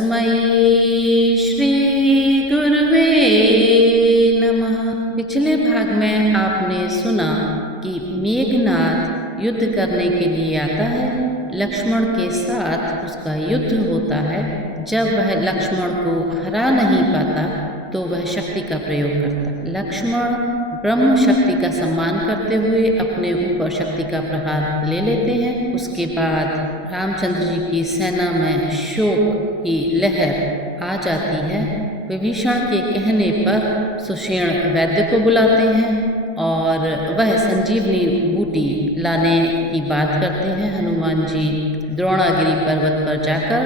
तस्मै श्री गुरुवे नमः। पिछले भाग में आपने सुना कि मेघनाद युद्ध करने के लिए आता है। लक्ष्मण के साथ उसका युद्ध होता है। जब वह लक्ष्मण को हरा नहीं पाता तो वह शक्ति का प्रयोग करता है। लक्ष्मण ब्रह्म शक्ति का सम्मान करते हुए अपने ऊपर शक्ति का प्रहार ले लेते हैं। उसके बाद रामचंद्र जी की सेना में शोक की लहर आ जाती है। विभीषण के कहने पर सुषेण वैद्य को बुलाते हैं और वह संजीवनी बूटी लाने की बात करते हैं। हनुमान जी द्रोणागिरी पर्वत पर जाकर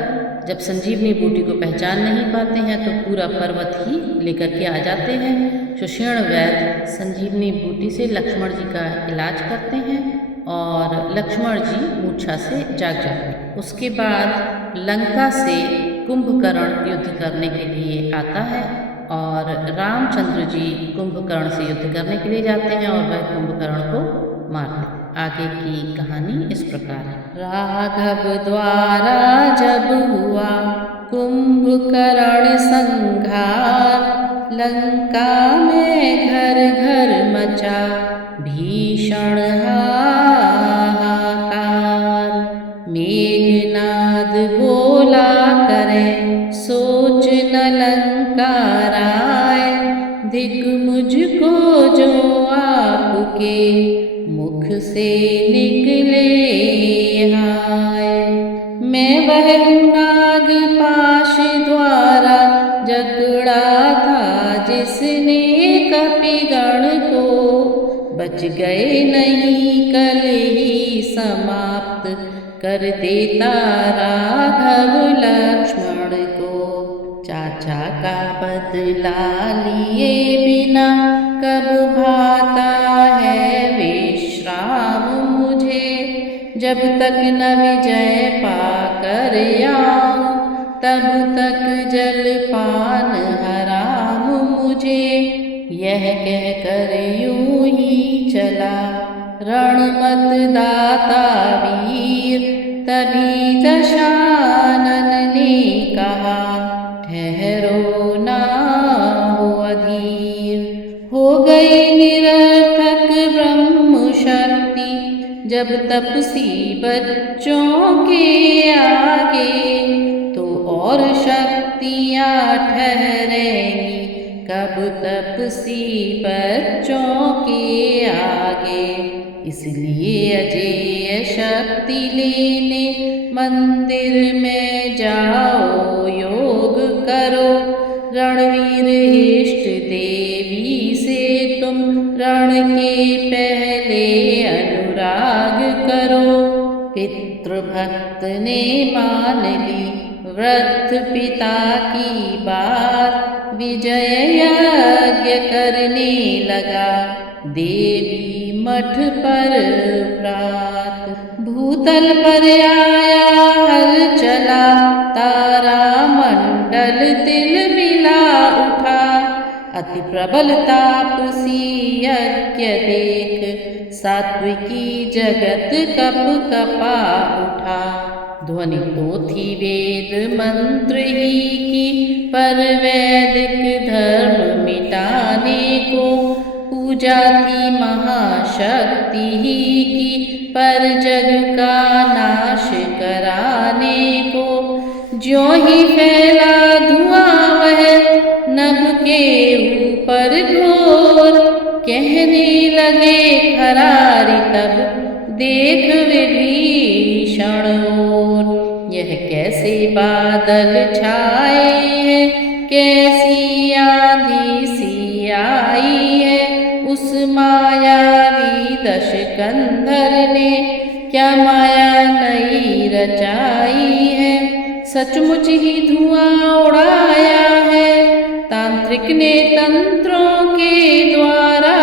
जब संजीवनी बूटी को पहचान नहीं पाते हैं तो पूरा पर्वत ही लेकर के आ जाते हैं। सुषेण वैद्य संजीवनी बूटी से लक्ष्मण जी का इलाज करते हैं और लक्ष्मण जी मूर्छा से जाग जाते हैं। उसके बाद लंका से कुंभकर्ण युद्ध करने के लिए आता है और रामचंद्र जी कुंभकर्ण से युद्ध करने के लिए जाते हैं और वह कुंभकर्ण को मारते हैं। आगे की कहानी इस प्रकार है। राघव द्वारा जब हुआ कुंभकर्ण संघार, लंका में घर घर मचा भीषण हाहाकार। मेघनाद बोला करे सोच न लंका राय, धिक मुझको जो आपके मुख से निकले हाय। मैं वह नाग पाश द्वारा जकड़ा था जिसने कपिगण को, बच गए नहीं कल ही समाप्त कर देता राघव लक्ष्मण को। चाचा का बदला लिए बिना कब भाता है विश्राम मुझे, जब तक न विजय पाकर आऊं तब तक जलपान हराम मुझे। यह कहकर यूं ही चला रणमतदाता वीर, तभी दशानन ने कहा ठहरो ना हो अधीर। हो गई निरर्थक ब्रह्म शक्ति जब तपसी बच्चों के आगे, तो और शक्तियाँ ठहरेंगी कब तपसी बच्चों के आगे। इसलिए अजेय शक्ति लेने मंदिर में जाओ योग करो, रणवीर इष्ट देवी से तुम रण के पहले अनुराग करो। पितृभक्त ने मान ली वृद्ध पिता की बात, विजय यज्ञ करने लगा देवी मठ पर प्रात। भूतल पर आया हल चला, तारा मंडल तिल मिला उठा। अति प्रबल तापसी यज्ञ देख, सात्विकी जगत कप कपा उठा। ध्वनि तो थी वेद मंत्र ही की, पर वैदिक धर्म मिटाने को। पूजा थी महाशक्ति ही की, पर जग का नाश कराने को। ज्यों ही फैला धुआं वह नभ के ऊपर घोर, कहने लगे खरारी तब देख विभीषण ओर। यह कैसे बादल छाए हैं, कैसी आंधी सी आई है। उस मायावी दशकंधर ने क्या माया नई रचाई है। सचमुच ही धुआं उड़ाया है तांत्रिक ने तंत्रों के द्वारा,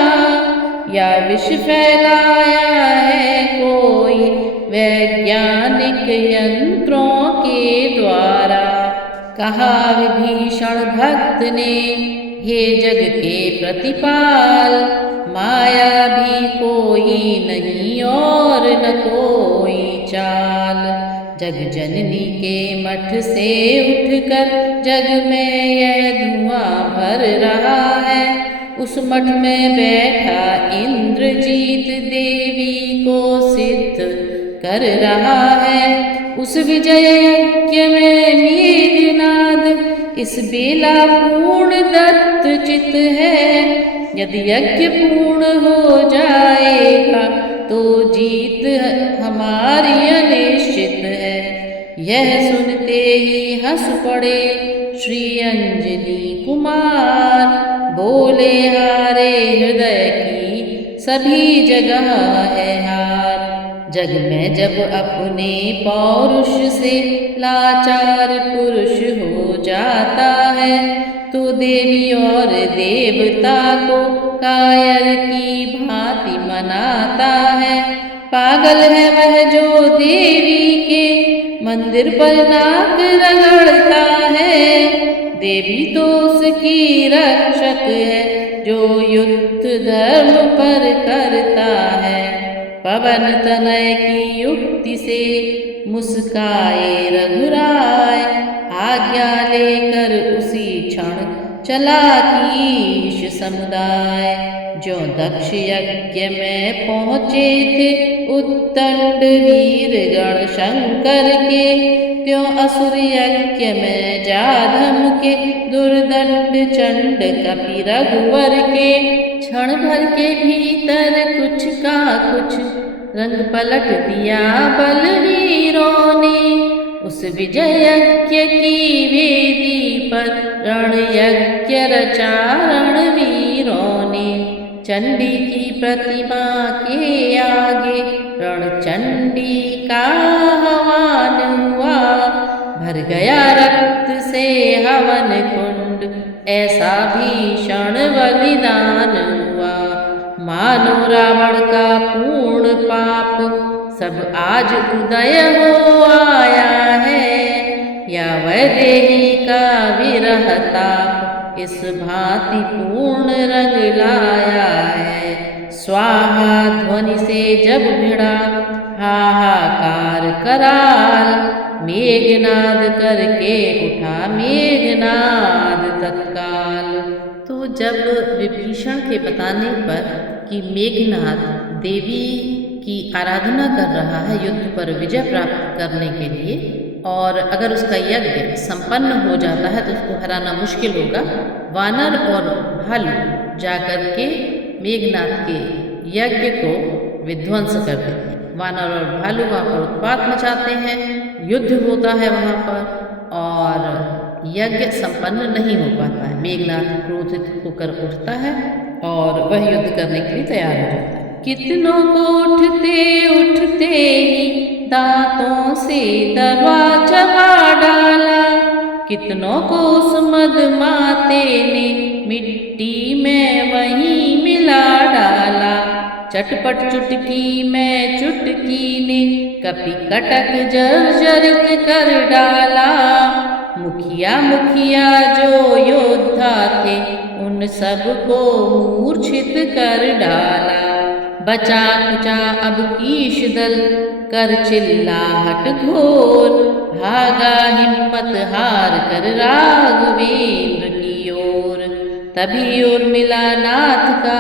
या विष फैलाया है कोई वैज्ञानिक यंत्रों के द्वारा। कहा विभीषण भक्त ने हे जग के प्रतिपाल, माया भी कोई नहीं और न कोई चाल। जग जननी के मठ से उठकर जग में यह धुआं भर रहा है। उस मठ में बैठा इंद्रजीत देवी को सिद्ध कर रहा है। उस विजय यज्ञ में मेघनाद इस बेला पूर्ण दत्त चित है। यदि यज्ञ पूर्ण हो जाएगा तो जीत हमारी अनिश्चित है। यह सुनते ही हंस पड़े श्री अंजनी कुमार, बोले हारे हृदय की सभी जगह है हार। जग में जब अपने पौरुष से लाचार पुरुष हो जाता है तो देवी और देवता को कायर की भांति मनाता है। पागल है वह जो देवी के मंदिर पर नाक रगड़ता है। देवी तो उसकी रक्षक है जो युद्ध धर्म पर करता है। पवन तनय की युक्ति से मुस्काए रघुराय, आज्ञा लेकर उसी क्षण चला कीश समुदाय। जो दक्ष यज्ञ में पहुँचे थे उत्तंड वीर गण शंकर के, त्यों असुर यज्ञ में जाधम के दुर्दंड चंड कपि रघुवर के। क्षण भर के भीतर कुछ का कुछ रंग पलट दिया बलवीरों ने। उस विजय यज्ञ की वेदी पर रण यज्ञ रचा रणवीरों ने। चंडी की प्रतिमा के आगे रणचंडी का हवन हुआ, भर गया रक्त से हवन कुंड, ऐसा भीषण बलिदान हुआ। मानो रावण का पूर्ण पाप सब आज उदय हो आया है, या वैदेही का विरह ताप इस भांति पूर्ण रंग लाया है। स्वाहा ध्वनि से जब भिड़ा हाहाकार कराल, मेघनाद करके उठा मेघनाद तत्काल। तो जब विभीषण के बताने पर कि मेघनाद देवी की आराधना कर रहा है युद्ध पर विजय प्राप्त करने के लिए, और अगर उसका यज्ञ संपन्न हो जाता है तो उसको हराना मुश्किल होगा, वानर और भालू जाकर के मेघनाद के यज्ञ को विध्वंस कर देते हैं। वानर और भालू वहाँ पर उत्पात मचाते हैं, युद्ध होता है वहाँ पर और यज्ञ संपन्न नहीं हो पाता है। मेघनाद क्रोधित होकर उठता है और वह युद्ध करने के लिए तैयार हो जाता है। कितनों को उठते उठते ही दांतों से दबा चबा डाला, कितनों को उस मदमाते ने मिट्टी में वहीं मिला डाला। चटपट चुटकी में चुटकी ने कपि कटक जर्जरित कर डाला। मुखिया मुखिया जो योद्धा थे उन सबको मूर्छित कर डाला। बचा कुचा अब कीश दल कर चिल्लाहट घोर, भागा हिम्मत हार कर राघवेंद्र की ओर। तभी उर्मिला नाथ का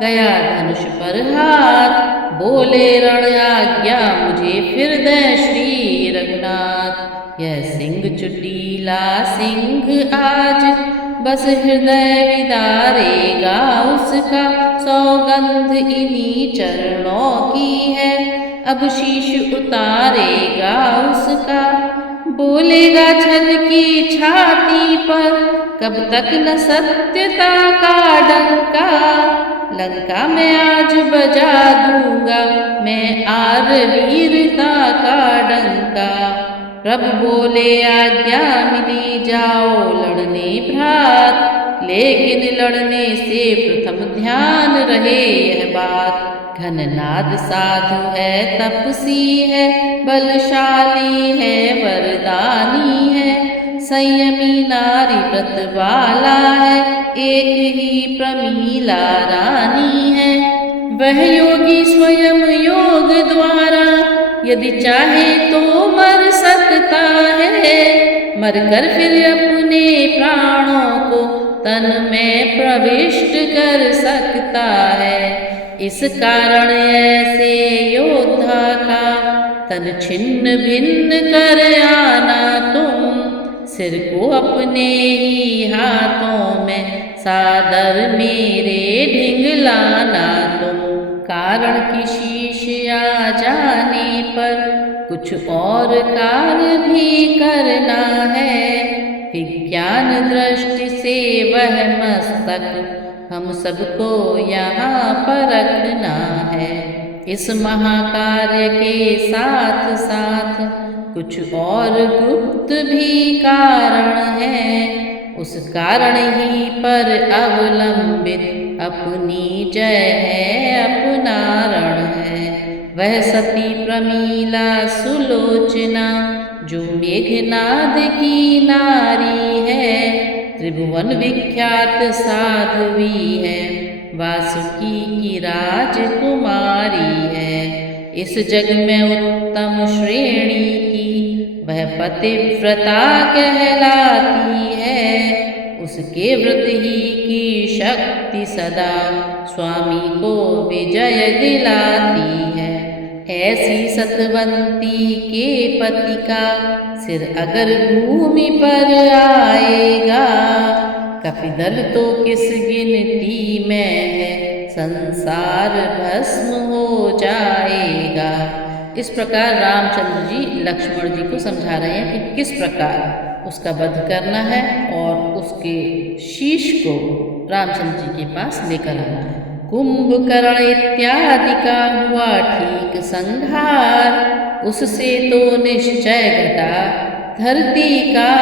गया धनुष पर हाथ, बोले रण आज्ञा मुझे फिर दे श्री रघुनाथ। यह सिंह चुटीला सिंह आज बस हृदय विदारेगा उसका, सौगंध इन्हीं चरणों की है अब शीश उतारेगा उसका। बोलेगा छल की छाती पर कब तक न सत्यता का डंका, लंका में आज बजा दूंगा मैं आर वीरता का डंका। प्रभु बोले आज्ञा मिली जाओ लड़ने भ्रात, लेकिन लड़ने से प्रथम ध्यान रहे यह बात। घननाद साधु है तपसी है बलशाली है वरदानी है, संयमी नारी व्रत वाला है एक ही प्रमीला रानी है। वह योगी स्वयं योग द्वारा यदि चाहे तो मर सकता है, मरकर फिर अपने प्राणों को तन में प्रविष्ट कर सकता है। इस कारण ऐसे योद्धा का तन छिन्न भिन्न कर आना तुम, सिर को अपने ही हाथों में सादर मेरे ढिंगलाना तुम। कारण की शीश आ जाने पर कुछ और कार्य भी करना है, विज्ञान दृष्टि से वह मस्तक हम सबको यहाँ पर रखना है। इस महाकार्य के साथ साथ कुछ और गुप्त भी कारण है, उस कारण ही पर अवलंबित अपनी जय है, अपना रण है। वह सती प्रमीला सुलोचना जो मेघनाद की नारी है, त्रिभुवन विख्यात साध्वी है, वासुकी की राजकुमारी है। इस जग में उत्तम श्रेणी की वह पतिव्रता कहलाती है, उसके व्रत ही की शक्ति सदा स्वामी को विजय दिलाती है। ऐसी सतवंती के पति का सिर अगर भूमि पर आएगा, कपिदल तो किस गिनती में है, संसार भस्म हो जाएगा। इस प्रकार रामचंद्र जी लक्ष्मण जी को समझा रहे हैं कि किस प्रकार उसका वध करना है और उसके शीश को रामचंद्र जी के पास लेकर आना है। कुंभकर्ण इत्यादि का हुआ ठीक संहार, उससे तो निश्चय घटा धरती का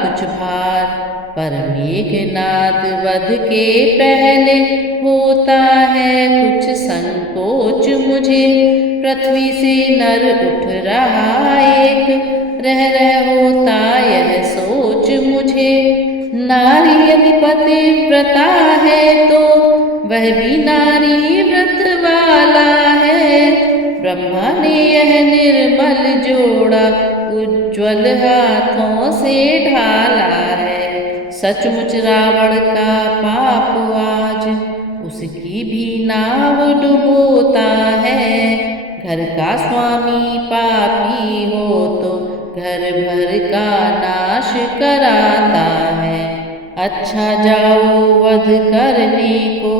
कुछ भार। पर मेघनाद वध के पहले होता है कुछ संकोच मुझे, पृथ्वी से नर उठ रहा एक, रह होता यह सोच मुझे। नारी यदि पतिव्रता है तो वह भी नारी व्रत वाला है, ब्रह्मा ने यह निर्मल जोड़ा उज्ज्वल हाथों से ढाला है। सचमुच रावण का पाप आज उसकी भी नाव डुबोता है, घर का स्वामी पापी हो तो घर भर का नाश कराता है। अच्छा जाओ वध करने को,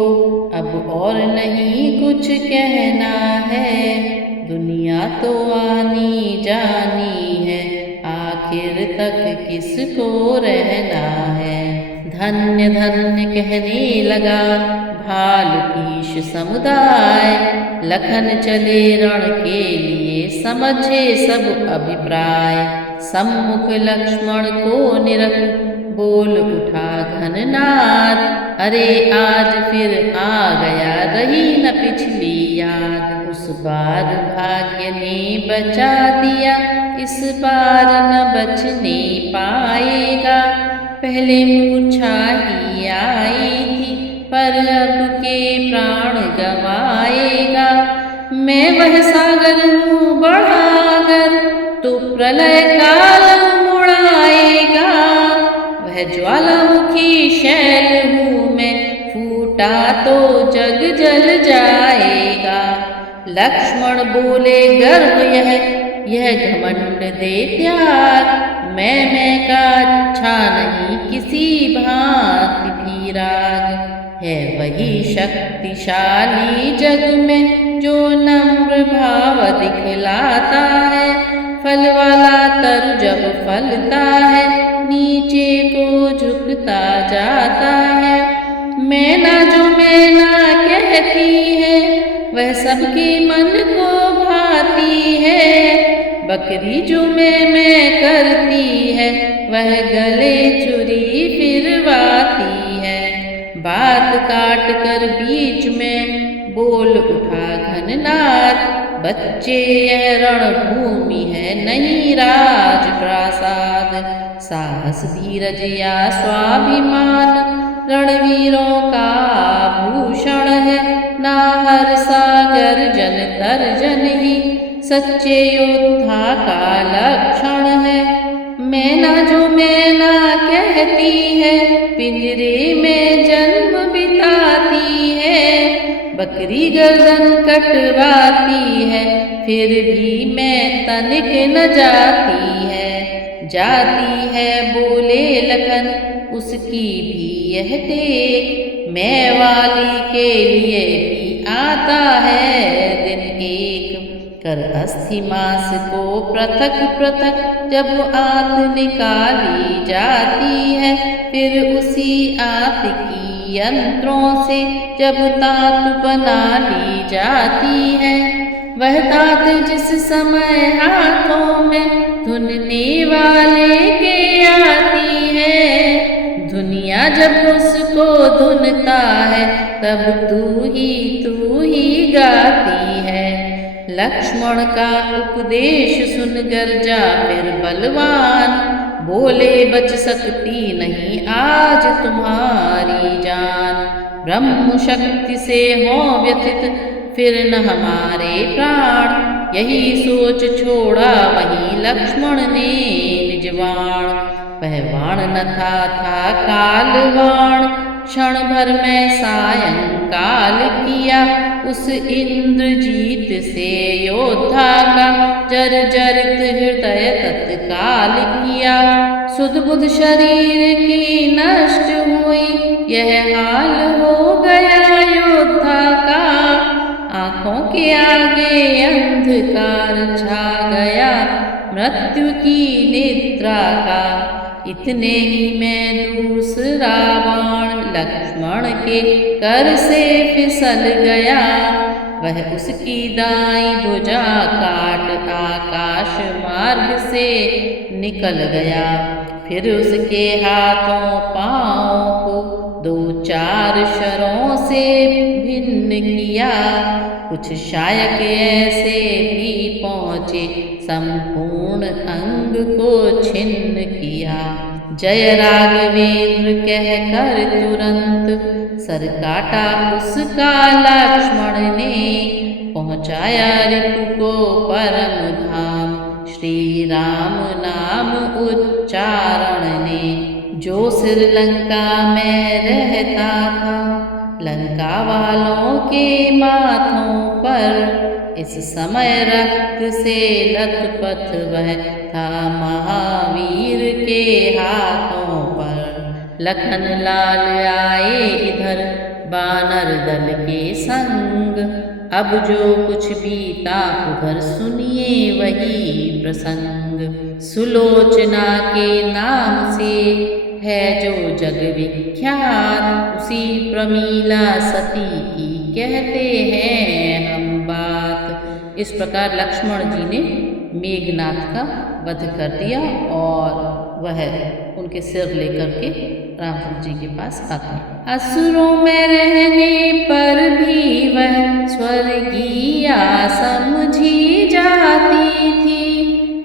अब और नहीं कुछ कहना है, दुनिया तो आनी जानी है, आखिर तक किसको रहना है। धन्य धन्य कहने लगा भालुकीश समुदाय, लखन चले रण के लिए समझे सब अभिप्राय। सम्मुख लक्ष्मण को निरख बोल उठा घननाद, अरे आज फिर आ गया रही न पिछली याद। उस बार भाग्य ने बचा दिया, इस बार न बचने पाएगा, पहले मूर्छा ही आई थी पर अब के प्राण गवाएगा। मैं वह सागर हूँ बढ़ाकर तो प्रलय काल मुड़ाएगा, वह ज्वालामुखी शैल हूँ मैं, फूटा तो जग जल जाएगा। लक्ष्मण बोले गर्व यह घमंड दे त्याग, मैं का अच्छा नहीं किसी भांति भी राग। है वही शक्तिशाली जग में जो नम्र भाव दिखलाता है, फल वाला तरु जब फलता है नीचे को झुकता जाता है। मैना जो मैना कहती है वह सबके मन को भाती है, बकरी जो मैं करती है वह गले छुरी फिरवाती है। बात काट कर बीच में बोल उठा घननाद, बच्चे यह रणभूमि है नहीं राज प्रासाद। साहस धीरज या स्वाभिमान रणवीरों का भूषण है, ना हर सागर जन तर्जन ही सच्चे योद्धा का लक्षण है। मैना जो मैना कहती है, पिंजरे में जन्म बिताती है। बकरी गर्दन कटवाती है, फिर भी मैं तनिक न जाती है। जाती है बोले लखन, उसकी भी यह टेक। मैं वाली के लिए भी आता है दिन एक। कर अस्थि मांस को पृथक पृथक जब आंत निकाली जाती है, फिर उसी आंत की यंत्रों से जब तात बना ली जाती है। वह तात जिस समय हाथों में धुनने वाले के आती है, दुनिया जब उसको धुनता है, तब तू ही गाती है। लक्ष्मण का उपदेश सुन गर्जा फिर बलवान, बोले बच सकती नहीं आज तुम्हारी जान। ब्रह्म शक्ति से हो व्यथित फिर न हमारे प्राण, यही सोच छोड़ा वही लक्ष्मण ने निजवाण। वह वाण न था कालवाण, क्षण भर में सायंकाल किया। उस इंद्रजीत से योद्धा का जर्जरित हृदय तत्काल किया। सुध बुध शरीर की नष्ट हुई, यह हाल हो गया योद्धा का। आंखों के आगे अंधकार छा गया, मृत्यु की निद्रा का। इतने ही में दूसरा बाण लक्ष्मण के कर से फिसल गया। वह उसकी दाई भुजा काट आकाश मार्ग से निकल गया। फिर उसके हाथों पाँवों को दो चार शरों से भिन्न किया। कुछ शायक ऐसे भी पहुँचे, संपूर्ण अंग को छिन्न किया। जय राघवेंद्र कहकर तुरंत सर काटा उसका लक्ष्मण ने। पहुँचाया रिपु को परम धाम, श्री राम नाम उच्चारण ने। जो श्रीलंका में रहता था, लंका वालों के माथों पर इस समय रक्त से लथपथ वह था महावीर के हाथों पर। लखन लाल आए इधर बानर दल के संग, अब जो कुछ बीता उधर सुनिए वही प्रसंग। सुलोचना के नाम से है जो जग विख्यात, उसी प्रमीला सती की कहते हैं हम बात। इस प्रकार लक्ष्मण जी ने मेघनाथ का वध कर दिया और वह उनके सिर लेकर के रामचंद्र जी के पास आते हैं। असुरों में रहने पर भी वह स्वर्गीय समझी जाती थी।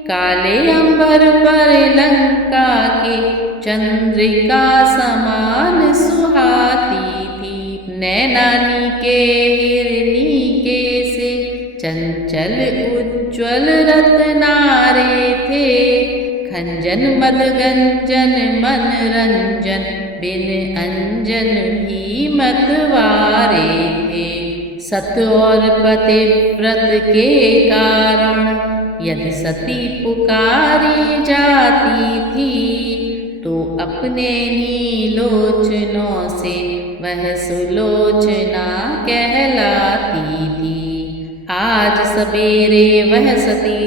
काले अंबर पर लंका के चंद्रिका समान सुहाती थी। नैनानी के हिरनी के से चंचल उज्ज्वल रत्नारे थे। खंजन मदगंजन मन रंजन बिन अंजन भी मतवारे थे। सत और पतिव्रत के कारण यदि सती पुकारी जाती थी, तो अपने ही लोचनों से वह सुलोचना कहलाती थी। आज सवेरे वह सती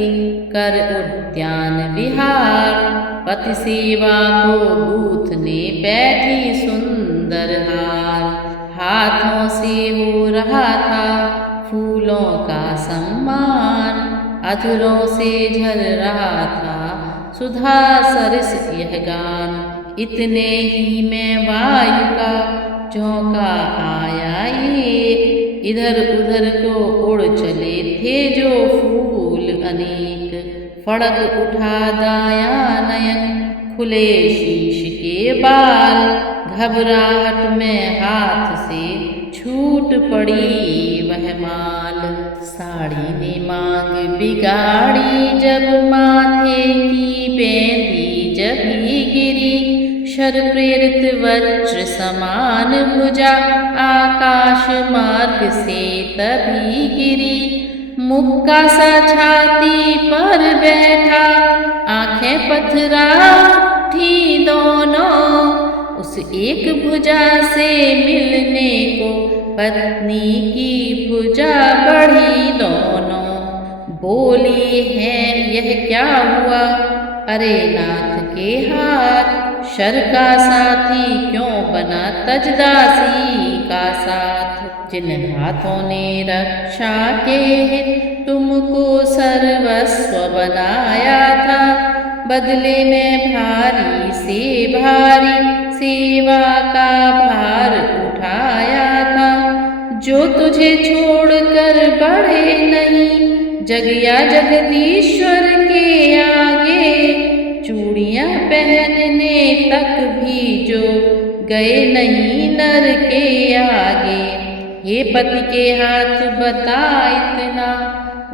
कर उद्यान विहार, पति सेवा को गूथने बैठी सुंदर हार। हाथों से हो रहा था फूलों का सम्मान, अधरों से झर रहा था सुधा सरस यह गान। इतने ही में वायु का झोंका आया ये, इधर उधर को उड़ चले थे जो फूल अनेक। फड़क उठा दाया नयन खुले शीश के बाल, घबराहट में हाथ से छूट पड़ी वह माल। साड़ी ने मांग बिगाड़ी जब माथे की बेंदी जभी गिरी, शर प्रेरित वज्र समान भुजा आकाश मार्ग से तभी गिरी। मुक्का सा छाती पर बैठा आंखें पथरा उठी दोनों, उस एक भुजा से मिलने को पत्नी की भुजा बढ़ी दोनों। बोली है यह क्या हुआ, अरे नाथ के हाथ, शर का साथी क्यों बना तजदासी का साथ। जिन हाथों ने रक्षा के हित तुमको सर्वस्व बनाया था, बदले में भारी से भारी सेवा का भार उठाया था। जो तुझे छोड़कर बढ़े नहीं जगिया जगदीश्वर के आगे, चूड़ियां पहनने तक भी जो गए नहीं नर के आगे। हे पति के हाथ बता इतना,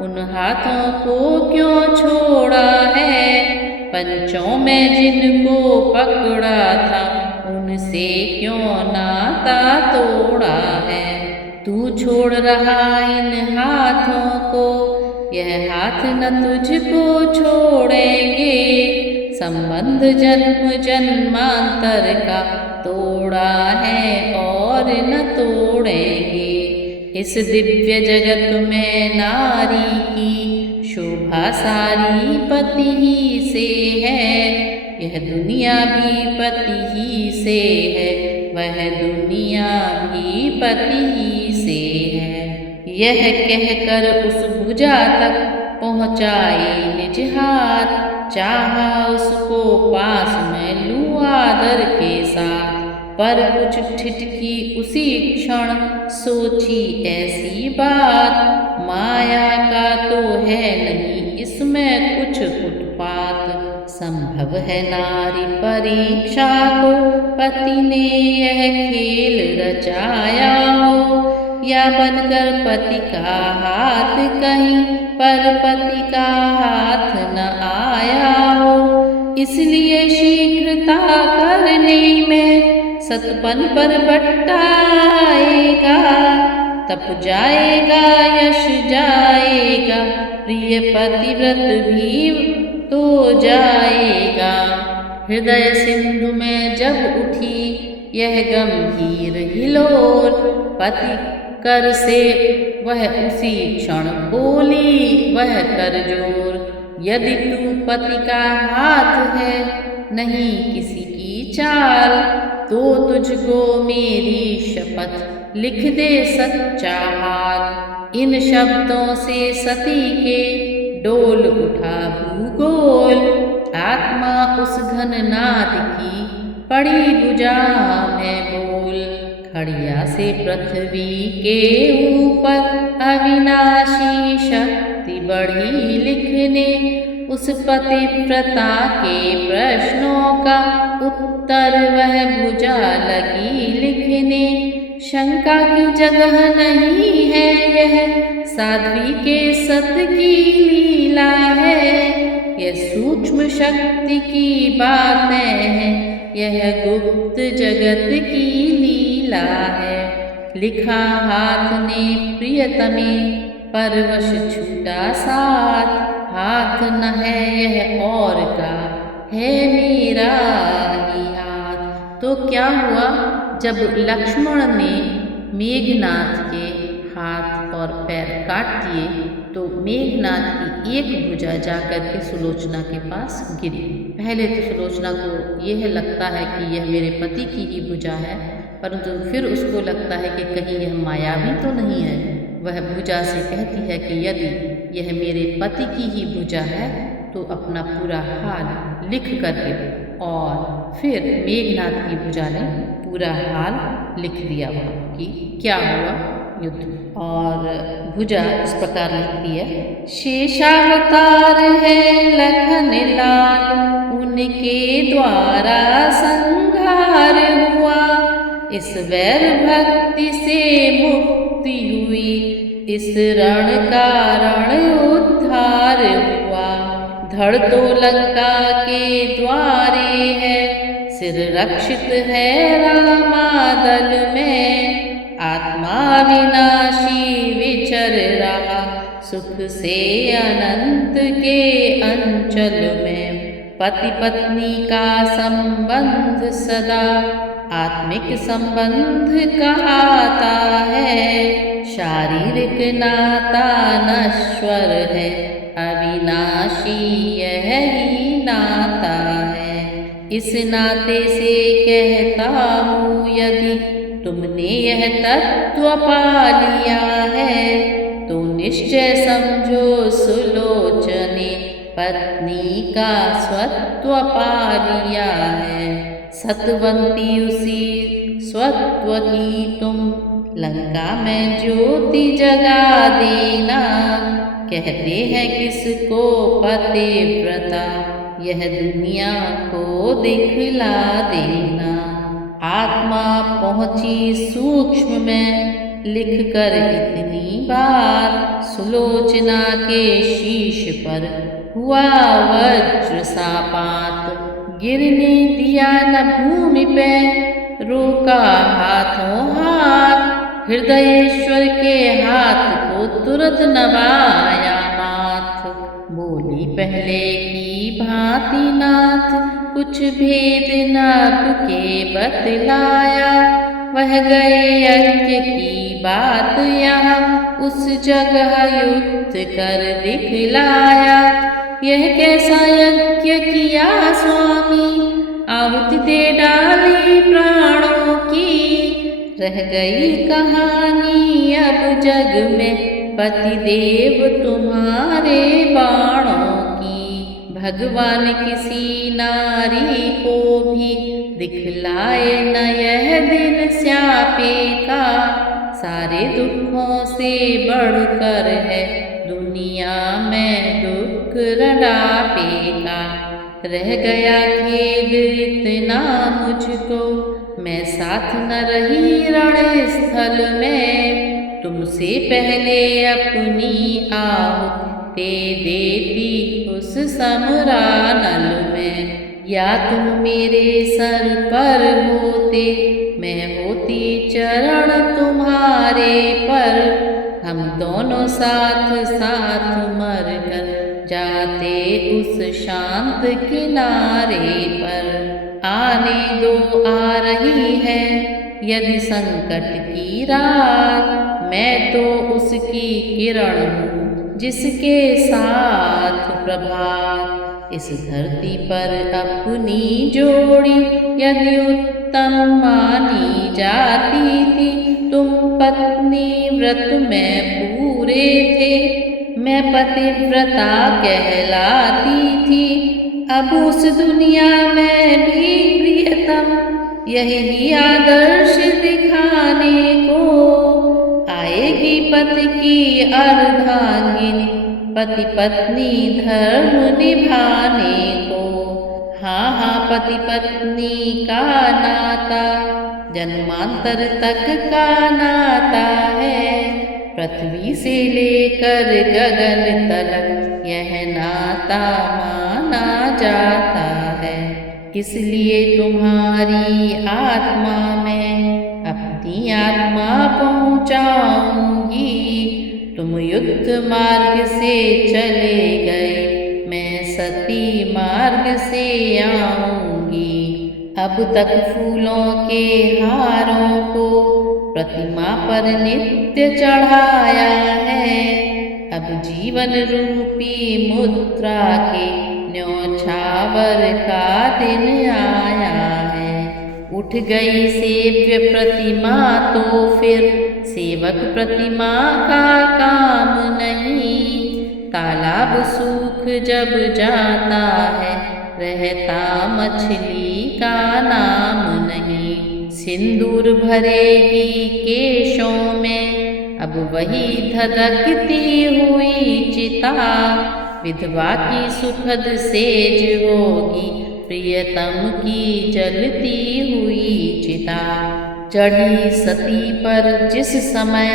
उन हाथों को क्यों छोड़ा है, पंचों में जिनको पकड़ा था उनसे क्यों नाता तोड़ा है। तू छोड़ रहा इन हाथों को, यह हाथ न तुझको छोड़ेंगे, संबंध जन्म जन्मांतर का तोड़ा है और न तोड़ेंगे। इस दिव्य जगत में नारी की शोभा सारी पति ही से है, यह दुनिया भी पति ही से है, वह दुनिया भी पति ही से है। यह कहकर उस भुजा तक पहुँचाई निज हाथ, चाहा उसको पास में लूं आदर के साथ। पर कुछ ठिठकी उसी क्षण सोची ऐसी बात, माया का तो है नहीं इसमें कुछ उत्पात। संभव है नारी परीक्षा को पति ने यह खेल रचाया हो, या बनकर पति का हाथ कहीं पर पति का हाथ न आया हो। इसलिए शीघ्रता करने में सतपन पर बट्टा आएगा, तप जाएगा यश जाएगा, प्रिय पतिव्रत भी तो जाएगा। हृदय सिंधु में जब उठी यह गंभीर हिलोर, पति कर से वह उसी क्षण बोली वह कर जोर। यदि तू पति का हाथ है नहीं किसी की चाल, तो तुझको मेरी शपथ लिख दे सच्चा हाल। इन शब्दों से सती के डोल उठा भूगोल, आत्मा उस घन नाद की पड़ी भुजा में बोल। खड़िया से पृथ्वी के ऊपर अविनाशी शक्ति बढ़ी लिखने, उस पतिव्रता के प्रश्नों का उत्तर वह भुजा लगी लिखने। शंका की जगह नहीं है यह साध्वी के सत की लीला है, यह सूक्ष्म शक्ति की बातें हैं, यह गुप्त जगत की लीला है। लिखा हाथ ने प्रियतमे परवश छूटा साथ, हाथ न है यह और का है मेरा ही हाथ। तो क्या हुआ जब लक्ष्मण ने मेघनाथ के हाथ और पैर काट दिए तो मेघनाथ की एक भुजा जाकर के सुलोचना के पास गिरी। पहले तो सुलोचना को यह लगता है कि यह मेरे पति की ही भुजा है, परंतु फिर उसको लगता है कि कहीं यह मायावी तो नहीं है। वह भुजा से कहती है कि यदि यह मेरे पति की ही भुजा है तो अपना पूरा हाल लिख करके, और फिर मेघनाथ की भुजा ने पूरा हाल लिख दिया कि क्या हुआ युद्ध। और भुजा इस प्रकार लिखती है, शेषावतार है लखन लाल, उनके द्वारा संहार हुआ, इस वैर भक्ति से मुक्ति हुई, इस रण का रण उद्धार हुआ। धड़ तो लंका के द्वारे है, सिर रक्षित है रामादल में। आत्मा विनाशी विचर रहा, सुख से अनंत के अंचल में। पति पत्नी का संबंध सदा आत्मिक संबंध कहलाता है। शारीरिक नाता नश्वर है, अविनाशी यह ही नाता है। इस नाते से कहता हूँ, यदि तुमने यह तत्व पा लिया है, तो निश्चय समझो सुलोचने पत्नी का स्वत्व पा लिया है। सतवंती उसी स्वत्व की तुम लंका में ज्योति जगा देना। कहते हैं किसको पतिव्रता, यह दुनिया को दिखला देना। आत्मा पहुँची सूक्ष्म में लिख कर इतनी बार, सुलोचना के शीश पर हुआ वज्र सा पात। गिरने दिया न भूमि पे, रोका हाथों हाथ। हृदयेश्वर के हाथ को तुरंत नवाया माथ। बोली पहले की भांति नाथ, कुछ भेद नाभ के बतलाया। वह गए यज्ञ की बात यहाँ, उस जगह युक्त कर दिखलाया। यह कैसा यज्ञ किया स्वामी, आहुति दे डाली प्राणों की। रह गई कहानी अब जग में, पति देव तुम्हारे बाणों की। भगवान किसी नारी को भी दिखलाए न यह दिन स्यापे का। सारे दुखों से बढ़कर है दुनिया में दुख रड़ापे का। रह गया खेद इतना मुझको, मैं साथ न रही रण स्थल में। तुमसे पहले अपनी आहुति देती उस समरानल में। या तुम मेरे सर पर होते, मैं होती चरण तुम्हारे पर। हम दोनों साथ साथ मर कर जाते उस शांत किनारे पर। आने दो आ रही है यदि संकट की रात, मैं तो उसकी किरण हूँ जिसके साथ प्रभात। इस धरती पर अपनी जोड़ी यदि उत्तम मानी जाती थी, तुम पत्नी व्रत में पूरे थे, मैं पतिव्रता कहलाती थी। अब उस दुनिया में भी प्रियतम यही आदर्श दिखाने को आएगी पति की अर्धांगिनी, पति पत्नी धर्म निभाने को। हाँ हाँ, पति पत्नी का नाता जन्मांतर तक का नाता है। पृथ्वी से लेकर गगन तलक यह नाता माना जाता है। इसलिए तुम्हारी आत्मा में अपनी आत्मा पहुँचाऊंगी। तुम युद्ध मार्ग से चले गए, मैं सती मार्ग से आऊंगी। अब तक फूलों के हारों को प्रतिमा पर नित्य चढ़ाया है। अब जीवन रूपी मुद्रा के न्योछावर का दिन आया है। उठ गई सेव्य प्रतिमा तो फिर सेवक प्रतिमा का काम नहीं। तालाब सूख जब जाता है, रहता मछली का नाम नहीं। सिंदूर भरेगी केशों में, अब वही धधकती हुई चिता। विधवा की सुखद सेज होगी, प्रियतम की जलती हुई चिता। चढ़ी सती पर जिस समय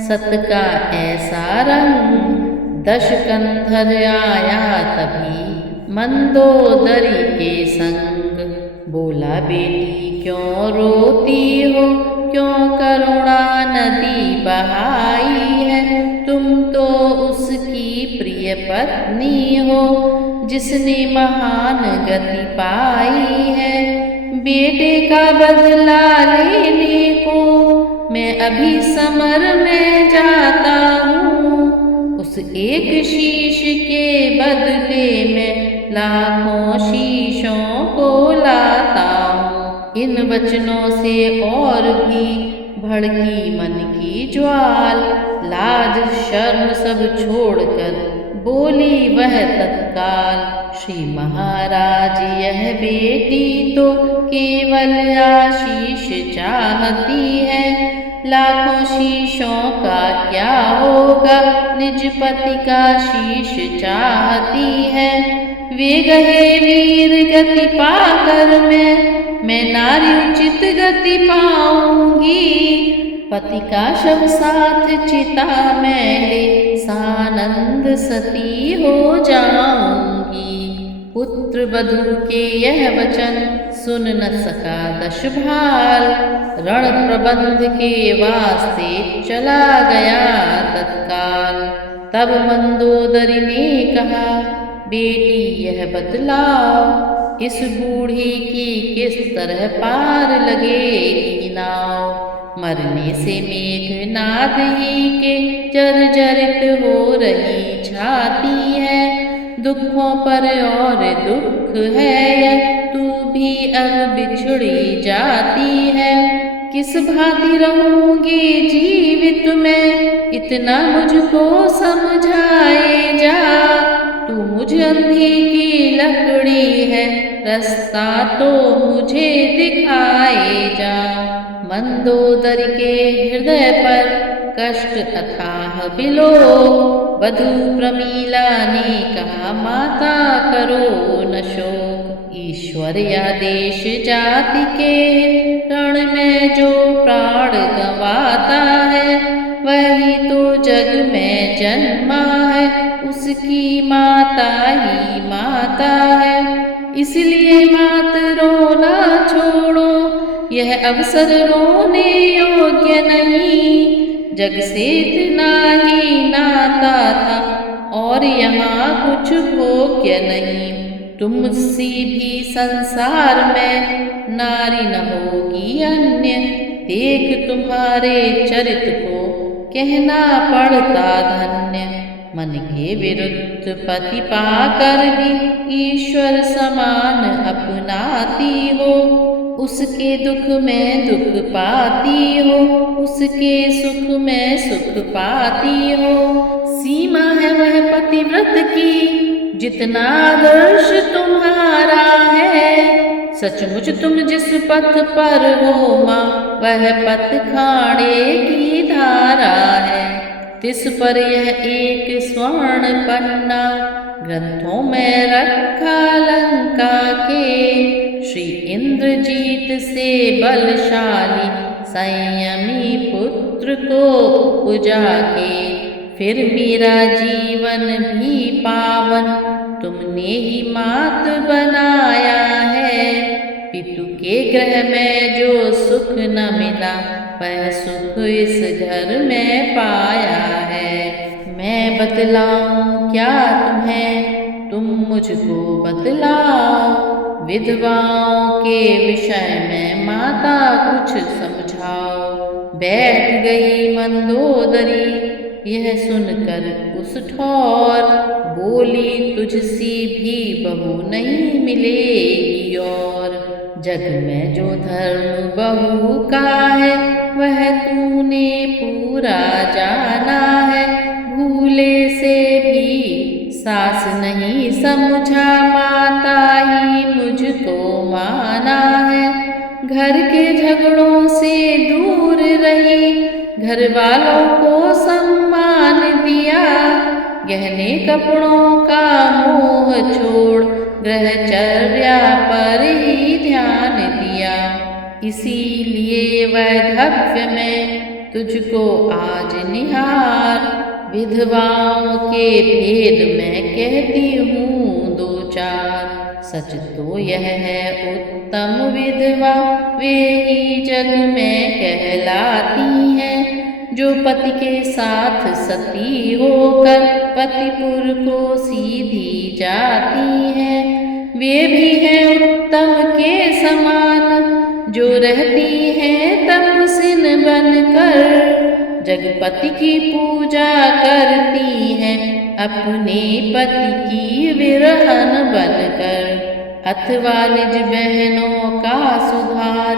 सत का ऐसा रंग, दशकंधर आया तभी मंदोदरी के संग। बोला बेटी क्यों रोती हो, क्यों करुणा नदी बहाई है, तुम तो उसकी प्रिय पत्नी हो जिसने महान गति पाई है। बेटे का बदला लेने को मैं अभी समर में जाता हूँ, उस एक शीश के बदले में लाखों शीशों को लाता हूँ। इन वचनों से और भी भड़की मन की ज्वाल, लाज शर्म सब छोड़कर बोली वह तत्काल। श्री महाराज यह बेटी तो केवल आशीष चाहती है, लाखों शीशों का क्या होगा, निज पति का शीश चाहती है। वे गहे वीर गति पाकर मैं नारी उचित गति पाऊंगी, पति का शव साथ चिता में ले सानंद सती हो जाऊंगी। पुत्र वधू के यह वचन सुन न सका दश भाल, रण प्रबंध के वास्ते चला गया तत्काल। तब मंदोदरी ने कहा बेटी यह बतलाओ, इस बूढ़ी की किस तरह पार लगेगी नाव। मरने से मेघनाद ही के जर्जरित हो रही छाती है, दुखों पर और दुख है यह, तू भी अब बिछड़ी जाती है। किस भांति रहूंगी जीवित मैं, इतना मुझको समझाए जा, तू मुझ अंधी की लकड़ी है, रास्ता तो मुझे दिखाए जा। मंदोदरी के हृदय पर कष्ट अथाह बिलो, वधू प्रमीला ने कहा माता करो न शोक। ईश्वर आदेश जाति के रण में जो प्राण गंवाता है, वही तो जग में जन्मा है, उसकी माता ही माता है। इसलिए मात रोना छोड़ो, यह अवसर रोने योग्य नहीं। जग से इतना ही नाता था और यहाँ कुछ भोग्य नहीं। तुमसी भी संसार में नारी न होगी अन्य, देख तुम्हारे चरित्र को कहना पड़ता धन्य। मन के विरुद्ध पति पाकर भी ईश्वर समान अपनाती हो, उसके दुख में दुख पाती हो, उसके सुख में सुख पाती हो। सीमा है वह पतिव्रत की, जितना आदर्श तुम्हारा है। सचमुच तुम जिस पथ पर हो माँ, वह पथ खाने की धारा है। तिस पर यह एक स्वर्ण पन्ना ग्रंथों में रखा लंका के, श्री इंद्रजीत से बलशाली संयमी पुत्र को उपजा के। फिर मेरा जीवन भी पावन तुमने ही मात बनाया है। पितु के ग्रह में जो सुख न मिला, वह सुख इस घर में पाया है। मैं बतलाऊं क्या तुम्हें, तुम मुझको बतलाओ। विधवाओं के विषय में माता कुछ समझाओ। बैठ गई मंदोदरी यह सुनकर उस ठौर, बोली तुझसी भी बहू नहीं मिलेगी और। जग में जो धर्म बहू का है, वह तूने पूरा जाना है। भूले से भी सास नहीं समझा, माता ही मुझको माना है। घर के झगड़ों से दूर रही, घर वालों को सम्मान दिया। गहने कपड़ों का मोह छोड़, ग्रहचर्या पर ही ध्यान दिया। इसीलिए वैधव्य में तुझको आज निहार। विधवाओं के भेद मैं कहती हूँ दो चार। सच तो यह है उत्तम विधवा वे ही जग में कहलाती हैं, जो पति के साथ सती होकर पतिपुर को सीधी जाती हैं। वे भी हैं उत्तम के समान, जो रहती हैं तपस्विन बनकर। जगपति की पूजा करती हैं अपने पति की विरहन बनकर। अथवा निज बहनों का सुधार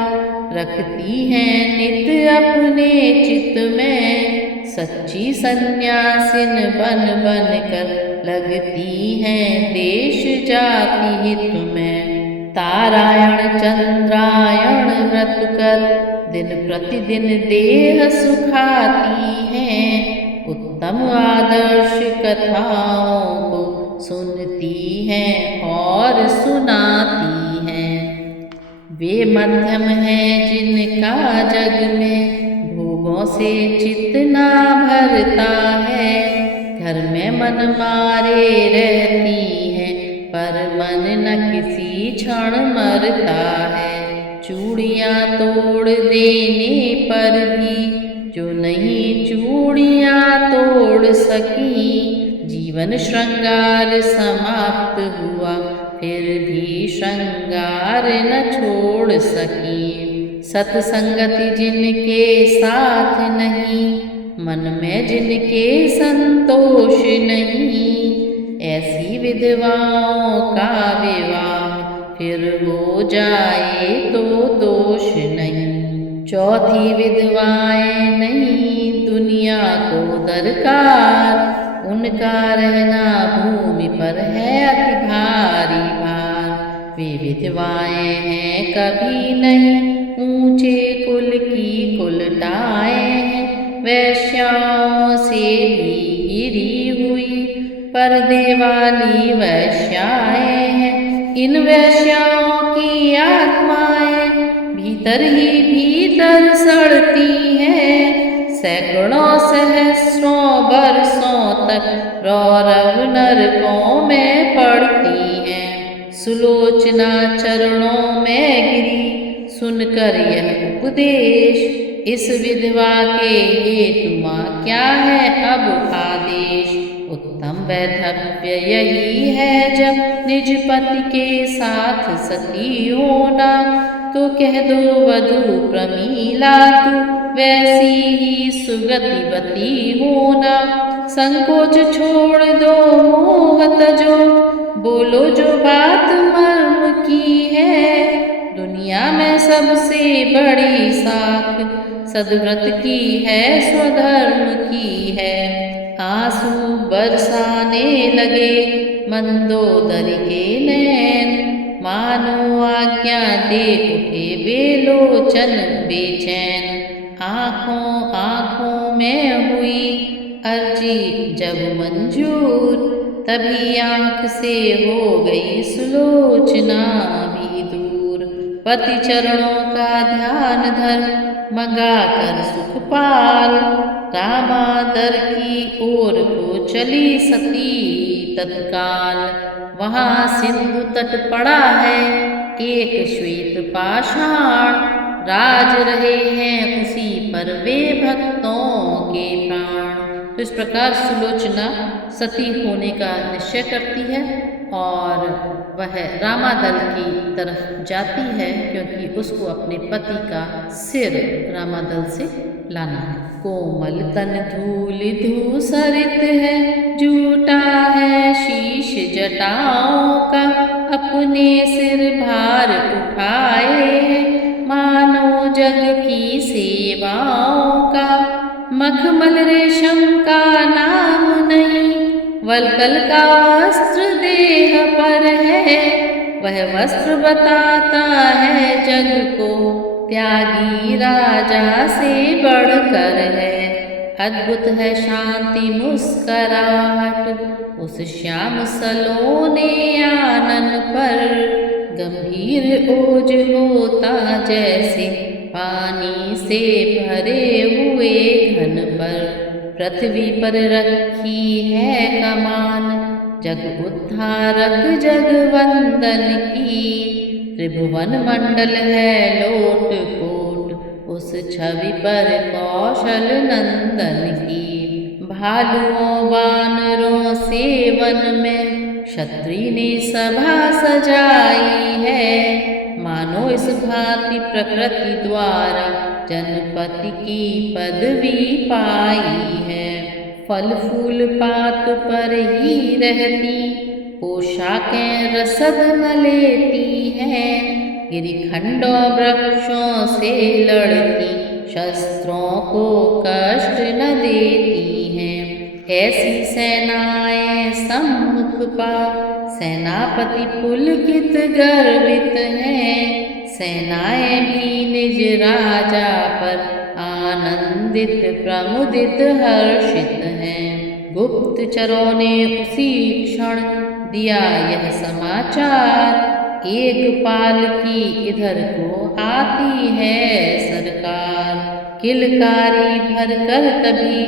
रखती हैं नित अपने चित्त में। सच्ची सन्यासिन बन बन कर लगती हैं देश जाति हित में। तारायण चंद्रायण व्रत कर दिन प्रतिदिन देह सुखाती हैं। उत्तम आदर्श कथाओं को सुनती हैं और सुनाती हैं। वे मध्यम हैं जिनका जग में भोगों से चित्त ना भरता है। घर में मन मारे रहती हैं पर मन न किसी क्षण मरता है। चूड़ियाँ तोड़ देने पर भी जो नहीं चूड़ियाँ तोड़ सकी। जीवन श्रृंगार समाप्त हुआ फिर भी श्रृंगार न छोड़ सकी। सत्संगति जिनके साथ नहीं, मन में जिनके संतोष नहीं, ऐसी विधवाओं का विवाह फिर हो जाए तो दोष नहीं। चौथी विधवाएं नहीं दुनिया को दरकार, उनका रहना भूमि पर है अति भारी भार। वे विधवाएं हैं कभी नहीं ऊंचे कुल की कुलटाएं हैं। वैश्याओं से भी गिरी हुई पर्दे वाली वैश्याएं हैं। इन वैश्याओं की आत्माएं भीतर ही भीतर सड़ती हैं। सैकड़ों सहस्रों बरसों तक रौरव नरकों में पड़ती हैं। सुलोचना चरणों में गिरी सुनकर यह उपदेश। इस विधवा के हेतु क्या है अब आदेश। उत्तम वैधव्य यही है जब निज पति के साथ सती होना। तो कह दो वधू प्रमीला तू वैसी ही सुगतिवती होना। संकोच छोड़ दो मोह तजो, बोलो जो बात मर्म की है। दुनिया में सबसे बड़ी साख सद्व्रत की है स्वधर्म की है। आंसू बरसाने लगे मंदोदरी के नैन। मानो आज्ञा दे उठे बेलोचन बेचैन। आँखों आँखों में हुई अर्जी जब मंजूर, तभी आँख से हो गई सुलोचना भी दूर। पति चरणों का ध्यान धर मंगा कर सुखपाल। रामादर की ओर को चली सती तत्काल। वहाँ सिंधु तट पड़ा है एक श्वेत पाषाण। राज रहे हैं उसी पर वे भक्तों के प्राण। तो इस प्रकार सुलोचना सती होने का निश्चय करती है और वह रामादल की तरफ जाती है, क्योंकि उसको अपने पति का सिर रामादल से लाना है। कोमल तन धूल धूसरित है, जूटा है शीश जटाओं का। अपने सिर भार उठाए मानो जग की सेवाओं का। मखमल रेशम का नाम नहीं, वलकल का वस्त्र देह पर है। वह वस्त्र बताता है जग को त्यागी राजा से बढ़कर है। अद्भुत है शांति मुस्कराहट उस श्याम सलोने आनन पर। गंभीर ओज होता जैसे पानी से भरे हुए घन पर। पृथ्वी पर रखी है कमान जग उद्धारक जगवंदन की। त्रिभुवन मंडल है लोट पोट उस छवि पर कौशल नंदन की। भालुओं वानरों से वन में क्षत्रिय ने सभा सजाई है। मानो इस भांति प्रकृति द्वारा जनपति की पदवी पाई है। फल फूल पात पर ही रहती पोशाकें रसद न लेती हैं। गिरिखंडों वृक्षों से लड़ती शस्त्रों को कष्ट न देती हैं। ऐसी सेनाएं सम्मुख पा सेनापति पुलकित गर्वित हैं। सेनाएं भी निज राजा पर आनंदित प्रमुदित हर्षित हैं। गुप्तचरों ने उसी क्षण दिया यह समाचार। एक पालकी इधर को आती है सरकार। किलकारी भर कर तभी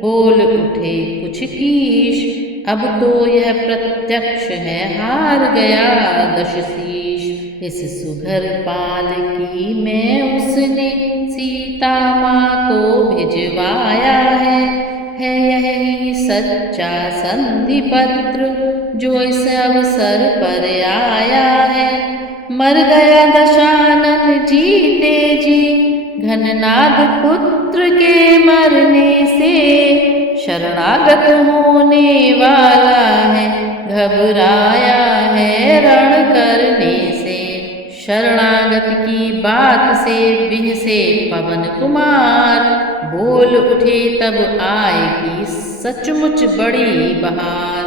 बोल उठे कुछ कीश। अब तो यह प्रत्यक्ष है हार गया दशशीष। इस सुघर पालकी में उसने सीता माँ को भिजवाया है यही सच्चा संधि पत्र जो इस अवसर पर आया है। मर गया दशानन जीते जी घननाद पुत्र के मरने से। शरणागत होने वाला है घबराया है रण करने से। शरणागत की बात से बिहसे पवन कुमार। बोल उठे तब आएगी सचमुच बड़ी बहार।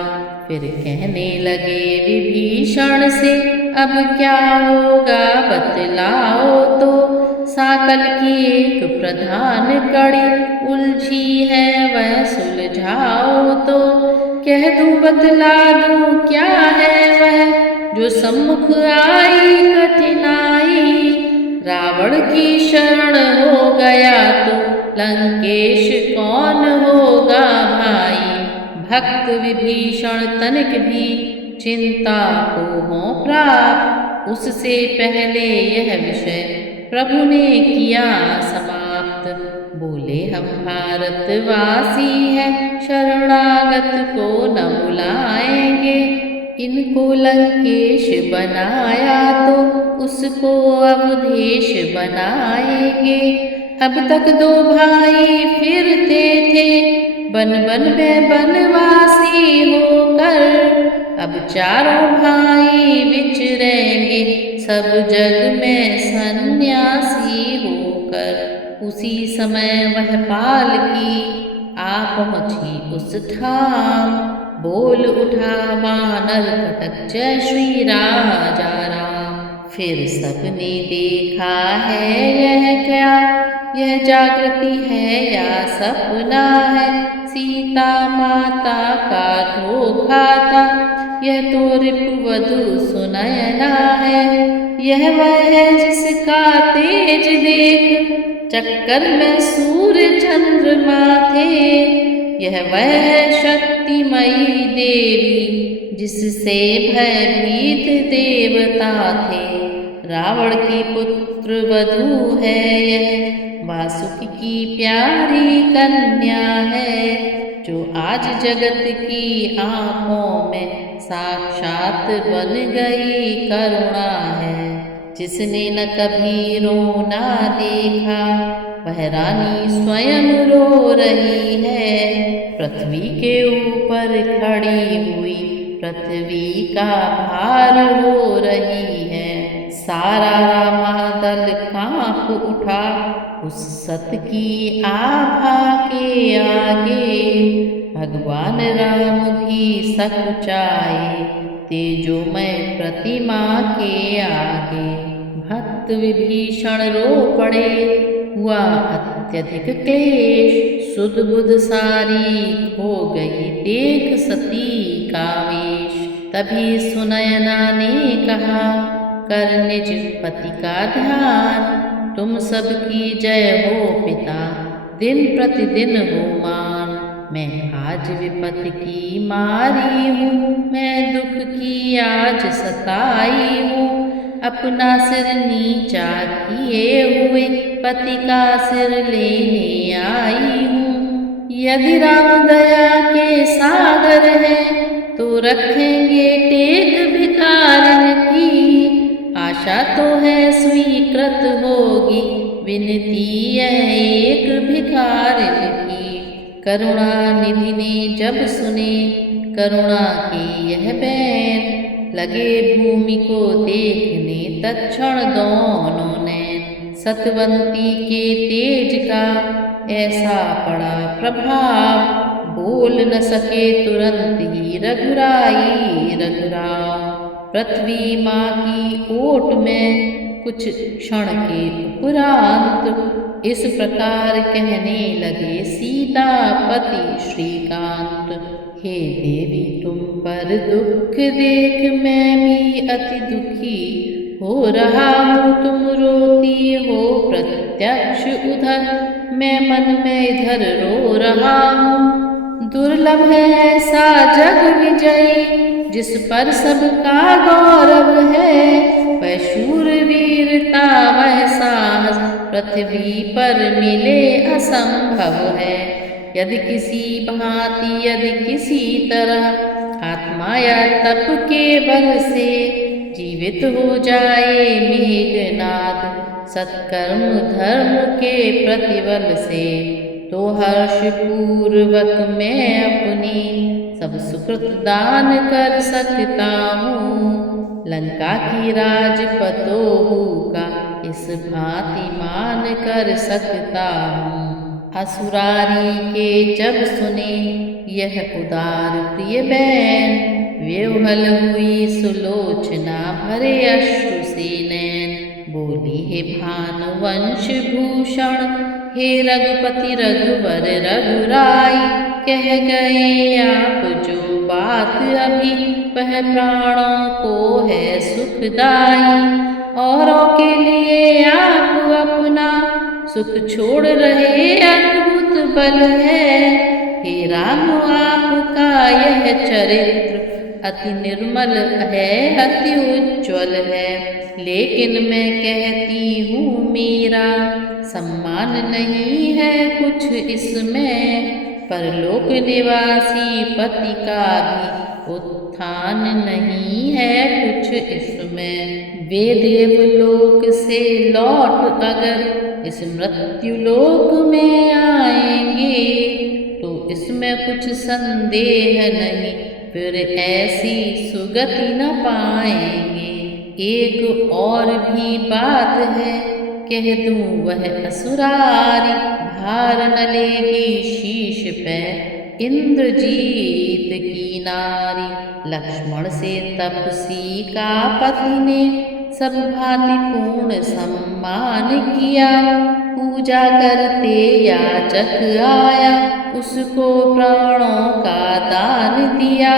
फिर कहने लगे विभीषण से अब क्या होगा बतलाओ तो। साकल की एक प्रधान कड़ी उलझी है वह सुलझाओ तो। कह दूं बतला दूं क्या है वह जो सम्मुख आई कठिनाई। रावण की शरण हो गया तो लंकेश कौन होगा भाई। भक्त विभीषण तनिक भी चिंता को हो प्राप्त। उससे पहले यह विषय प्रभु ने किया समाप्त। बोले हम भारतवासी हैं शरणागत को न बुलाएंगे। इनको लंकेश बनाया तो उसको अवधेश बनाएंगे। अब तक दो भाई फिरते थे बन बन में बनवासी होकर। अब चारों भाई विचरेंगे सब जग में सन्यासी होकर। उसी समय वह पालकी आ पहुँची उस ठाम। बोल उठा वानर कटक जय श्री राजा राम। फिर सबने देखा है यह क्या यह जागृति है या सपना है। सीता माता का धोखा था यह तो रिपुवधू सुनयना है। यह वह है जिसका तेज देख चक्कर में सूर्य चंद्रमा थे। यह वह है शक्तिमयी देवी जिससे भयभीत देवता थे। रावण की पुत्र वधू है यह वासुकी की प्यारी कन्या है। जो आज जगत की आँखों में साक्षात बन गई करुणा है। जिसने न कभी रोना देखा वह रानी स्वयं रो रही है। पृथ्वी के ऊपर खड़ी हुई पृथ्वी का भार हो रही है। सारा रामादल कांप उठा उस सत की आभा के आगे। भगवान राम भी सकुचाए तेजोमय प्रतिमा के आगे। भक्त विभीषण रो पड़े हुआ अत्यधिक क्लेश। सुध बुध सारी खो गई देख सती का वेश। तभी सुनयना ने कहा कर निज पति का ध्यान। तुम सबकी जय हो पिता, दिन प्रतिदिन हो मान। मैं आज विपत्ति की मारी हूँ, मैं दुख की आज सताई हूँ। अपना सिर नीचा किए हुए पति का सिर लेने आई हूँ। यदि राम दया के सागर हैं तो रखेंगे टेक भिखारिन की। आशा तो है स्वीकृत होगी विनती यह एक भिखारिन की। करुणा निधि ने जब सुने करुणा की यह बैन, लगे भूमि को देखने तत्क्षण दोनों नैन। सतवंती के तेज का ऐसा पड़ा प्रभाव, बोल न सके तुरंत ही रघुराई रघुराव। पृथ्वी माँ की ओट में कुछ क्षण के उपरांत, इस प्रकार कहने लगे सीतापति श्रीकांत। हे देवी तुम पर दुख देख मैं भी अति दुखी हो रहा हूँ। तुम रोती हो प्रत्यक्ष उधर, मैं मन में इधर रो रहा हूँ। दुर्लभ है ऐसा जग विजयी, जिस पर सबका गौरव है। वह शूरवीरता वह साहस पृथ्वी पर मिले असंभव है। यदि किसी भांति यदि किसी तरह आत्मा या तप के बल से जीवित हो जाए मेघनाद, सत्कर्म धर्म के प्रतिबल से, तो हर्ष पूर्वक मैं अपनी सब सुकृत दान कर सकता हूँ। लंका की राजपतोहू का इस भांति मान कर सकता हूँ। असुरारी के जब सुने यह उदार प्रिय बैन, व्योहल हुई सुलोचना भरे अश्रु से नैन। बोली हे भानुवंश भूषण, हे रघुपति रघुवर रघुराई। कह गए आप जो बात अभी, वह प्राणों को है सुखदाई। औरों के लिए आप अपना सुख छोड़ रहे अद्भुत बल है। हे राम आपका यह चरित्र अति निर्मल है अति उज्ज्वल है। लेकिन मैं कहती हूँ मेरा सम्मान नहीं है कुछ इसमें। परलोक निवासी पति का भी उत्थान नहीं है कुछ इसमें। वे देवलोक से लौट अगर इस मृत्युलोक में आएंगे, तो इसमें कुछ संदेह नहीं फिर ऐसी सुगति न पाएंगे। एक और भी बात है कह दूं वह असुरारी, भार न लेगी शीश पे इंद्रजीत की नारी। लक्ष्मण से तपसी का पति ने सब भांति पूर्ण सम्मान किया। पूजा करते याचक आया, उसको प्राणों का दान दिया।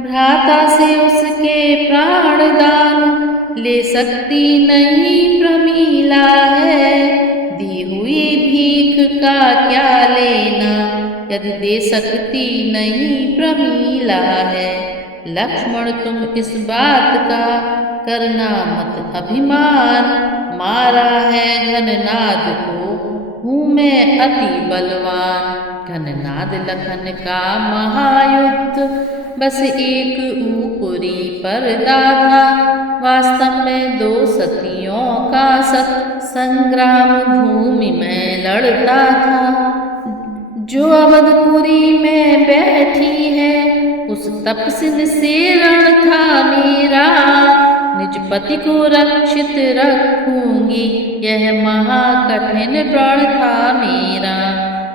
भ्राता से उसके प्राण दान ले सकती नहीं प्रमीला है। दी हुई भीख का क्या लेना, यदि दे सकती नहीं प्रमीला है। लक्ष्मण तुम इस बात का करना मत अभिमान। मारा है घननाद को हूँ मैं अति बलवान। घननाद लखन का महायुद्ध बस एक ऊपरी पर्दा था। वास्तव में दो सतियों का सत संग्राम भूमि में लड़ता था। जो अवधपुरी में बैठी है उस तपस्विन से रण था मेरा। निज पति को रक्षित रखूंगी यह महाकठिन प्रण था मेरा।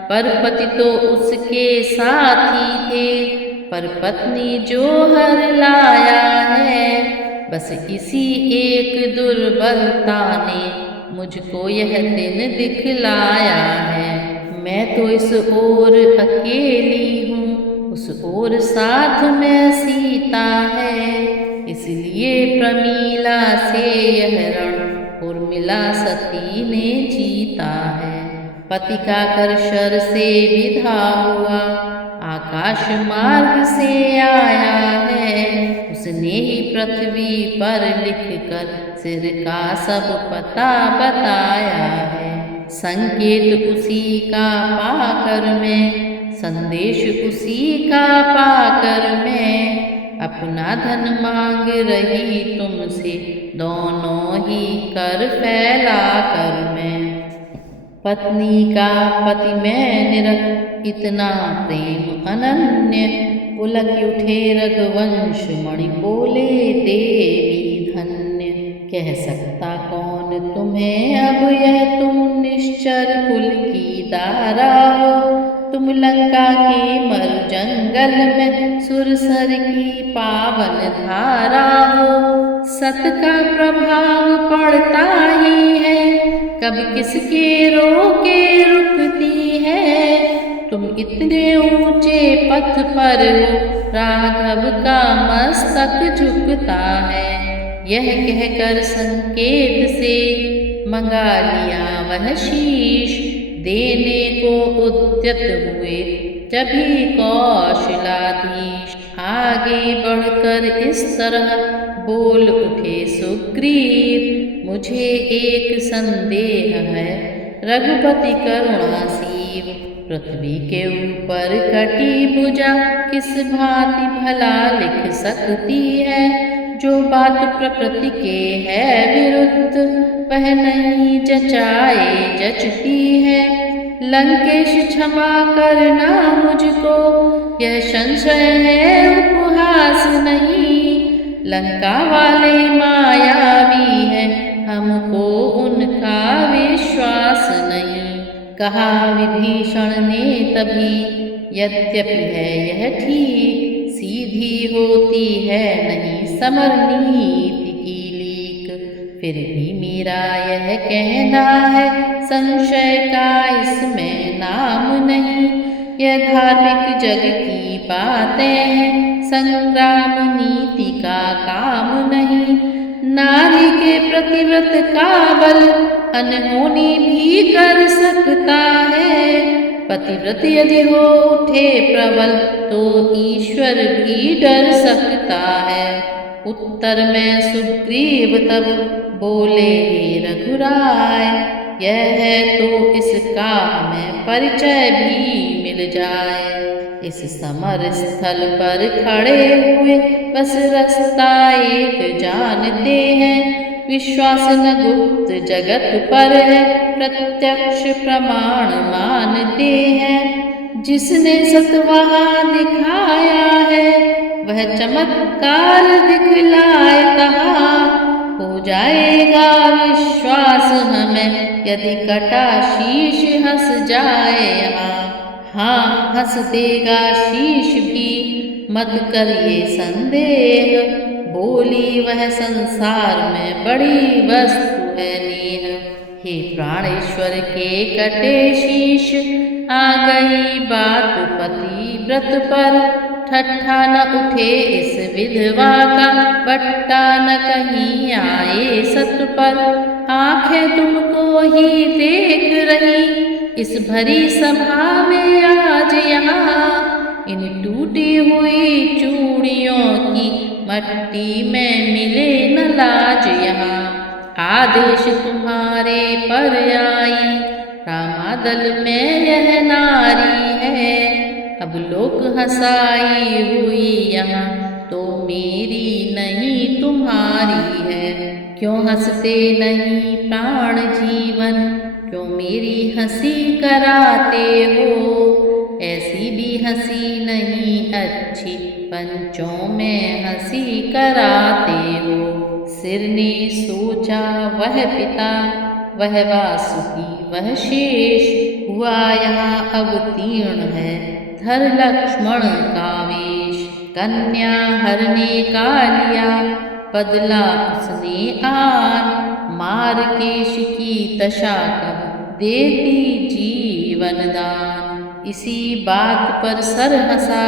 पर पति तो उसके साथी थे, पर पत्नी जो हर लाया है। बस इसी एक दुर्बलता ने मुझको यह दिन दिखलाया है। मैं तो इस ओर अकेली हूँ, उस ओर साथ में सीता है। इसलिए प्रमीला से यह रण उर्मिला सती ने जीता है। पति का कर शर से विधा हुआ, आकाश मार्ग से आया है। उसने ही पृथ्वी पर लिख कर सिर का सब पता बताया है। संकेत उसी का पाकर मैं, संदेश उसी का पाकर मैं, अपना धन मांग रही तुमसे, दोनों ही कर फैला कर मैं। पत्नी का पति मैं निरख, इतना प्रेम अनन्य, पुलक उठे रघुवंश मणि, बोले देवी धन्य। कह सकता कौन तुम्हें अब यह, तुम निश्चर कुल की दारा हो। तुम लंका के मरु जंगल में, सुरसर की पावन धारा हो। सत का प्रभाव पड़ता ही है, कब किसके रोके रुकती है। तुम इतने ऊंचे पथ पर हो, राघव का मस्तक झुकता है। यह कहकर संकेत से मंगा लिया वह शीश, देने को उद्यत हुए जभी कौशलाधीश। आगे बढ़कर इस तरह बोल उठे सुग्रीव, मुझे एक संदेह है रघुपति करुणासीव। पृथ्वी के ऊपर कटी भुजा, किस भांति भला लिख सकती है। जो बात प्रकृति के है विरुद्ध, वह नहीं जचाए जचती है। लंकेश क्षमा करना मुझको, यह संशय है उपहास नहीं। लंका वाले मायावी है, हमको उनका विश्वास नहीं। कहा विभीषण ने तभी, यद्यपि है यह ठीक, सीधी होती है नहीं समर नीति की लीक। फिर भी मेरा यह कहना है, संशय का इसमें नाम नहीं। यह धार्मिक जग की बातें हैं, संग्राम नीति का काम नहीं। नारी के प्रतिव्रत का बल, अनहोनी भी कर सकता है। पतिव्रत यदि हो उठे प्रबल, तो ईश्वर भी डर सकता है। उत्तर में सुग्रीव तब बोले, हे रघुराय, यह है तो इसका हमें परिचय भी मिल जाए। इस समर स्थल पर खड़े हुए बस रास्ता एक जानते हैं। विश्वास न गुप्त जगत पर है, प्रत्यक्ष प्रमाण मानते हैं। जिसने सतवहा दिखाया है, वह चमत्कार दिखलाए कहा। हो जाएगा विश्वास हमें, यदि कटा शीश हंस जाए यहाँ। हाँ हंस देगा शीश भी, मत करिए संदेह। बोली वह संसार में बड़ी वस्तु है नेह। हे प्राणेश्वर के कटे शीश, आ गई बात पतिव्रत पर। ठट्ठा न उठे इस विधवा का, बट्टा न कहीं आए सत पर। आंखें तुमको ही देख रही, इस भरी सभा में आज यहाँ। इन टूटी हुई चूड़ियों की मट्टी में मिले न लाज यहाँ। आदेश तुम्हारे पर आई, रामादल में यह नारी है। अब लोक हंसाई हुई यहाँ, तो मेरी नहीं तुम्हारी है। क्यों हंसते नहीं प्राण जीवन, क्यों मेरी हंसी कराते हो। ऐसी भी हंसी नहीं अच्छी, पंचों में हंसी कराते हो। सिर ने सोचा वह पिता, वह वासुकी वह शेष। हुआ यहाँ अवतीर्ण है धर लक्ष्मण का वेश। कन्या हरने का लिया, बदला उसने आन। मार केश की दशा कब देती जीवन दान। इसी बात पर सर हंसा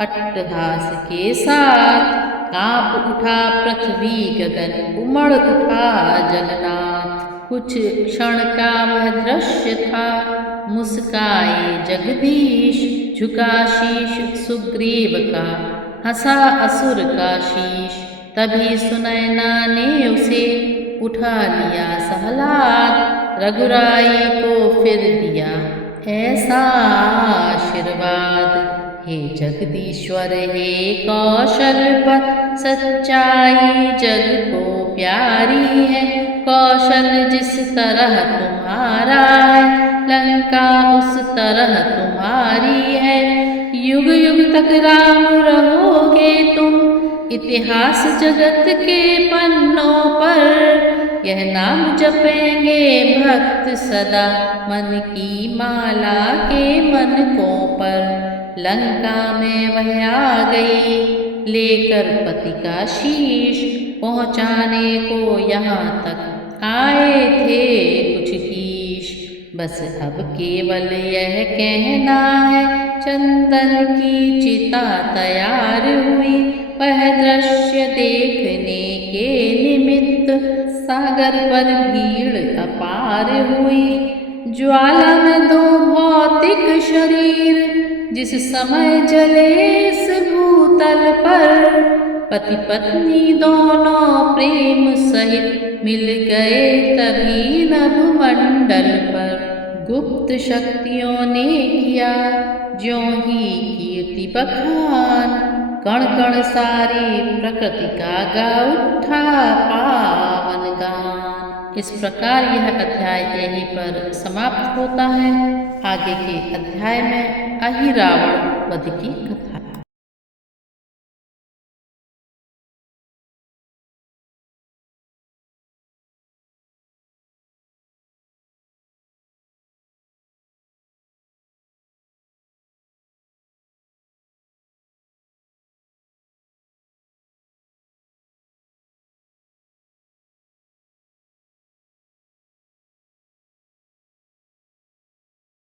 अट्टहास के साथ, कांप उठा पृथ्वी गगन, उमड़ उठा जलनाथ। कुछ क्षण का वह दृश्य था, मुस्काए जगदीश, झुका शीश सुग्रीव का, हंसा असुर का शीश। तभी सुनैना ने उसे उठा लिया सहलाद, रघुराई को फिर दिया ऐसा आशीर्वाद। हे जगदीश्वर हे कौशलपत, सच्चाई जग को प्यारी है। कौशल जिस तरह तुम्हारा है, लंका उस तरह तुम्हारी है। युग युग तक राम रहोगे तुम, इतिहास जगत के पन्नों पर। यह नाम जपेंगे भक्त सदा, मन की माला के मनकों पर। लंका में वह आ गई, लेकर पति का शीश, पहुँचाने को यहाँ तक आए थे कुछ कीश। बस अब केवल यह कहना है, चंदन की चिता तैयार हुई। वह दृश्य देखने के निमित्त सागर पर भीड़ अपार हुई। ज्वाला में दो भौतिक शरीर, जिस समय जले इस भूतल पर। पति पत्नी दोनों प्रेम सहित मिल गए तभी नभमंडल पर। गुप्त शक्तियों ने किया ज्यों ही कीर्ति बखान, कण कण सारी प्रकृति का गा उठा पावन गान। इस प्रकार यह अध्याय यहीं पर समाप्त होता है। आगे के अध्याय में अहिरावण वध की कथा।